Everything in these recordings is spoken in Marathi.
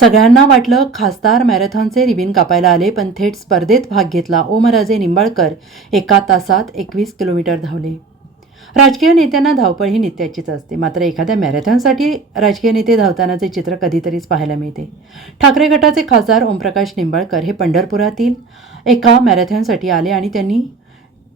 सगळ्यांना वाटलं खासदार मॅरेथॉनचे रिबिन कापायला आले पण थेट स्पर्धेत भाग घेतला. ओमराजे निंबाळकर एका तासात एकवीस किलोमीटर धावले. राजकीय नेत्यांना धावपळ ही नित्याचीच असते. मात्र एखाद्या मॅरेथॉनसाठी राजकीय नेते धावतानाचे चित्र कधीतरीच पाहायला मिळते. ठाकरे गटाचे खासदार ओमप्रकाश निंबाळकर हे पंढरपुरातील एका मॅरेथॉनसाठी आले आणि त्यांनी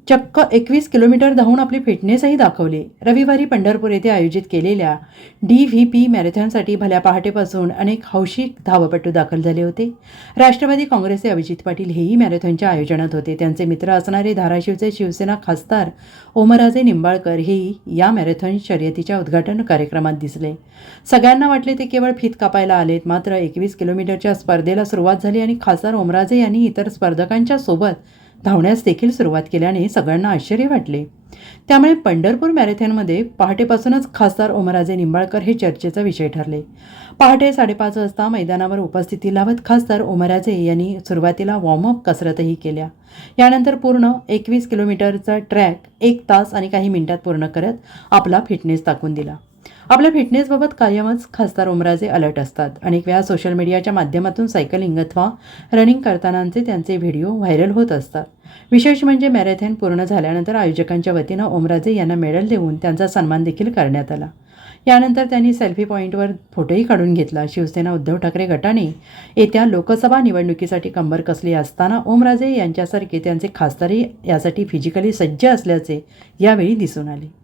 चक्क एकवीस किलोमीटर धावून आपली फिटनेसही दाखवली. रविवारी पंढरपूर येथे आयोजित केलेल्या डी व्ही पी मॅरेथॉनसाठी भल्या पहाटेपासून अनेक हौशी धावपटू दाखल झाले होते. राष्ट्रवादी काँग्रेसचे अभिजित पाटील हेही मॅरेथॉनच्या आयोजनात होते. त्यांचे मित्र असणारे धाराशिवचे शिवसेना खासदार ओमराजे निंबाळकर हेही या मॅरेथॉन शर्यतीच्या उद्घाटन कार्यक्रमात दिसले. सगळ्यांना वाटले ते केवळ फीत कापायला आलेत मात्र एकवीस किलोमीटरच्या स्पर्धेला सुरुवात झाली आणि खासदार ओमराजे यांनी इतर स्पर्धकांच्या सोबत धावण्यास देखील सुरुवात केल्याने सगळ्यांना आश्चर्य वाटले. त्यामुळे पंढरपूर मॅरेथॉनमध्ये पहाटेपासूनच खासदार ओमराजे निंबाळकर हे चर्चेचा विषय ठरले. पहाटे साडेपाच वाजता मैदानावर उपस्थिती लावत खासदार ओमराजे यांनी सुरुवातीला वॉर्मअप कसरतही केल्या. यानंतर पूर्ण एकवीस किलोमीटरचा ट्रॅक एक तास आणि काही मिनिटात पूर्ण करत आपला फिटनेस दाखवून दिला. आपल्या फिटनेसबाबत कायमच खासदार ओमराजे अलर्ट असतात. अनेक वेळा सोशल मीडियाच्या माध्यमातून सायकलिंग अथवा रनिंग करतानाचे त्यांचे व्हिडिओ व्हायरल होत असतात. विशेष म्हणजे मॅरेथॉन पूर्ण झाल्यानंतर आयोजकांच्या वतीनं ओमराजे यांना मेडल देऊन त्यांचा सन्मान देखील करण्यात आला. यानंतर त्यांनी सेल्फी पॉईंटवर फोटोही काढून घेतला. शिवसेना उद्धव ठाकरे गटाने येत्या लोकसभा निवडणुकीसाठी कंबर कसली असताना ओमराजे यांच्यासारखे त्यांचे खासदारही यासाठी फिजिकली सज्ज असल्याचे यावेळी दिसून आले.